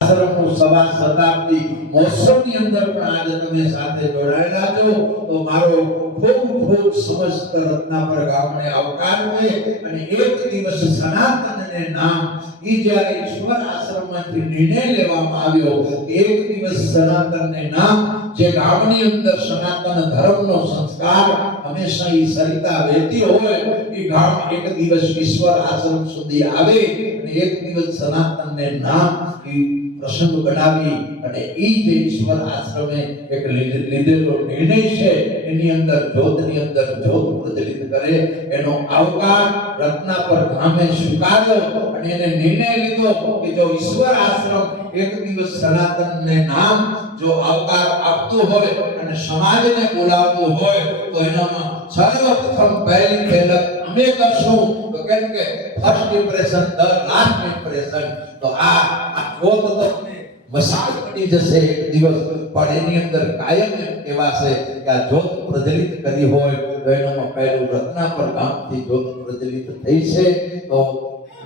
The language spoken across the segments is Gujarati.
આશ્રમનું સવા શતાબ્દી મહોત્સવની અંદર પણ આજે તમે સાથે જોડાયેલા છો. તો મારો ખૂબ ખૂબ સમસ્ત રત્નાપર ગામને આવકાર હોય અને એક દિવસ સનાતનને નામ ઈ જ્યારે ઈશ્વર આશ્રમમાંથી નિર્ણય લેવામાં આવ્યો, એક દિવસ સનાતનને નામ જે ગામની અંદર સનાતન ધર્મનો સંસ્કાર હંમેશા ઈ સરિતા વહેતી હોય એ ગામ એક દિવસ ઈશ્વર આશ્રમ સુધી આવે અને એક દિવસ સનાતનને નામ ઈ પ્રસંગ બનાવી અને એ જે ઈશ્વર આશ્રમે એક લીધેલો નિર્ણય છે, એની અંદર જ્યોતની અંદર જ્યોત પ્રજ્વલિત કરે, એનો આવકાર રત્નાપર ધામે સ્વીકાર્યો અને એને નિર્ણય લીધો કે જો ઈશ્વર આશ્રમ એક દિવસ સનાતનને નામ જો આવકાર આપતો હોય અને સમાજને બોલાવતો હોય, તો એનામાં સર્વપ્રથમ પહેલી પહેલક અમે કરશું. તો કેમ કે first impression the last impression તો આ આ જ્યોત તમને મસાલ પડી જશે એક દિવસ, પણ એની અંદર કાયમ એમ કહેવાશે કે આ જ્યોત પ્રજ્વલિત કરી હોય તો એનામાં પહેલું રત્નાપર ગામથી જ્યોત પ્રજ્વલિત થઈ છે. તો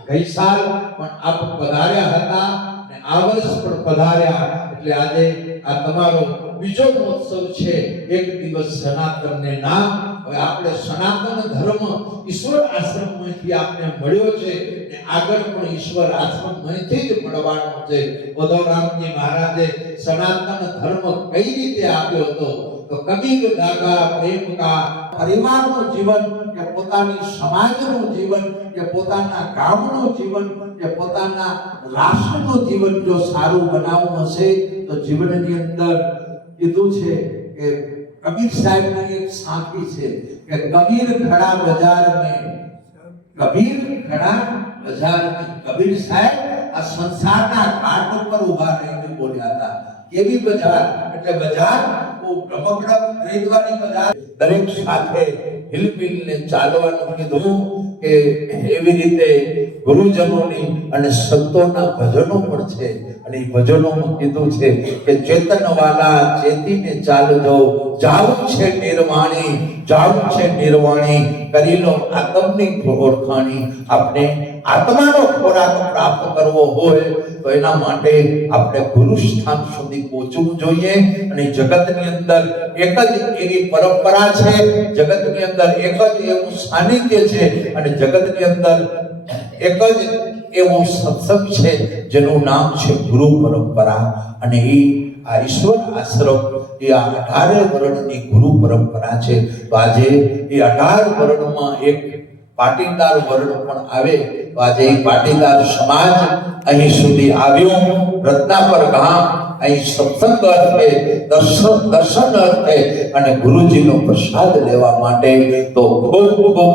ગઈ સાલ પણ આપ પધાર્યા હતા ને આ વર્ષ પણ પધાર્યા. એટલે આજે આ તમારો બીજો મહોત્સવ છે. એક દિવસ સનાતનને નામ હવે આપણે સનાતન ધર્મ ઈશ્વર આશ્રમમાંથી આપણે મળ્યો છે ને આગળ પણ ઈશ્વર આશ્રમમાંથી જ મળવાનો છે. બધોરામજી મહારાજે સનાતન ધર્મ કઈ રીતે આપ્યો હતો? તો કબીર દાદા પ્રેમ કા પરિવારનું જીવન, કે પોતાની સમાજનું જીવન, કે પોતાના ગામનું જીવન, કે પોતાના રાષ્ટ્રનું જીવન જો સારું બનાવવું હશે, તો જીવનની અંદર કીધું છે કે કબીર સાહેબની એક સાખી છે કે કબીર ખડા બજાર મેં કબીર ખડા બજાર મેં કબીર સાહેબ આ સંસારના ઘાટ ઉપર ઊભા રહીને બોલ્યા હતા. કેવી બજાર? એટલે બજાર બહુ રમકડમ ખરીદવાની બજાર દરેક સાથે હિલમિલને ચાલવાનું કીધું કે એવી રીતે ગુરુજનોની અને સંતોના ભજનો પણ છે. અને એ ભજનોમાં કીધું છે કે ચેતનવાલા ચેતીને ચાલજો જાવું છે નિર્વાણી જાવું છે નિર્વાણી. કરી આત્મની ઓળખાણી. આપણે આત્માનો ખોરાક પ્રાપ્ત કરવો હોય તો એના માટે આપણે ગુરુ સ્થાન સુધી પહોંચવું જોઈએ. અને જગતની અંદર એક જ એવી પરંપરા છે, જગતની અંદર એક જ એવું સાનિધ્ય છે અને જગતની અંદર એક જ એવો સત્સંગ છે, જેનું નામ છે ગુરુ પરંપરા. અને એ આ ઈશ્વર આશ્રમ, એ આ અઢારે વર્ણની ગુરુ પરંપરા છે. તો આજે એ અઢાર વર્ણમાં એક પાટીદાર વર્ણ પણ આવે. તો આજે એ પાટીદાર સમાજ અહીં સુધી આવ્યો. રત્નાપર ગામ અહીં સત્સંગ અર્થે, દર્શન દર્શન અર્થે અને ગુરુજીનો પ્રસાદ લેવા માટે તો ખૂબ ખૂબ,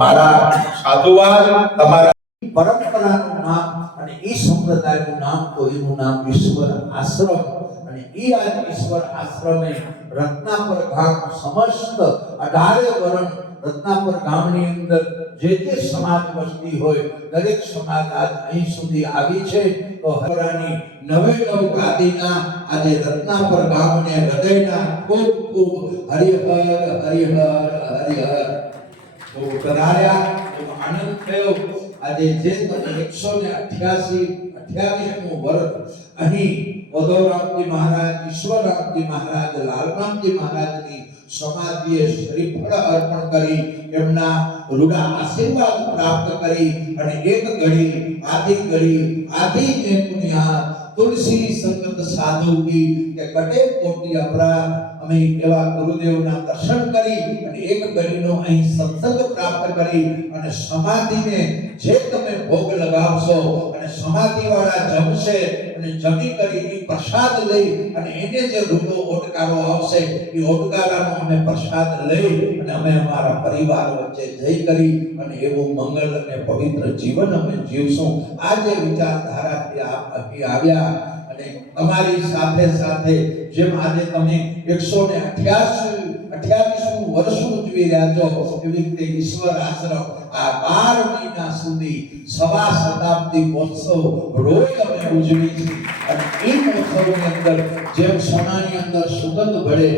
મારા સાધુવાદ, તમારા પરંપરાનું નામ અને એ સંપ્રદાયનું નામ તો એનું નામ ઈશ્વર આશ્રમ. અને એ આ ઈશ્વર આશ્રમે રત્નાપર ગામ સમસ્ત અઢારે વરણ રત્નાપર ગામની અંદર જે જે સમાજ વસ્તી હોય, દરેક સમાજ આજ અહીં સુધી આવી છે. તો હરાની નવે નવ ગાદીના આજે રત્નાપર ગામને હૃદયના ખૂબ ખૂબ હરિહર હરિહર હરિહર. આજે જે તમે એકસો ને વર્ષ અહીં ઉદ્ધવરામજી મહારાજ ઈશ્વરરામજી મહારાજ લાલરામજી મહારાજની સમાધિએ અર્પણ કરી, એમના રૂડા આશીર્વાદ પ્રાપ્ત કરી અને એક ઘડી આધી ઘડી આધી જે પુણ્યા તુલસી સંગત સાધુ કી કે કટે કોટી અપરાધ. અમે એવા ગુરુદેવના દર્શન કરી અને એક ગરીનો અહીં સત્સંગ પ્રાપ્ત કરી અને સમાધિને જે તમે ભોગ લગાવશો અને સમાધિ વાળા જમશે અને જમી કરી પ્રસાદ લઈ અને એને જે રૂડો ઓટકારો આવશે, એ ઓટકારાનો અમે પ્રસાદ લઈ અને અમે અમારા પરિવાર વચ્ચે જઈ કરી અને એવું મંગલ અને પવિત્ર જીવન અમે જીવશું. આ જે વિચારધારાથી આપ અહીં આવ્યા અને તમારી સાથે સાથે જેમ આજે તમે એકસો ને અઠ્યાસી, અઠ્યાવીસમું વર્ષ ઉજવી રહ્યા છો, એવી રીતે ઈશ્વર આશ્રમ આ બાર મહિના સુધી સવા શતાબ્દી મહોત્સવ રોજ અમે ઉજવી છે અને એ મહોત્સવની અંદર જેમ સોનાની અંદર સુગંધ ભળે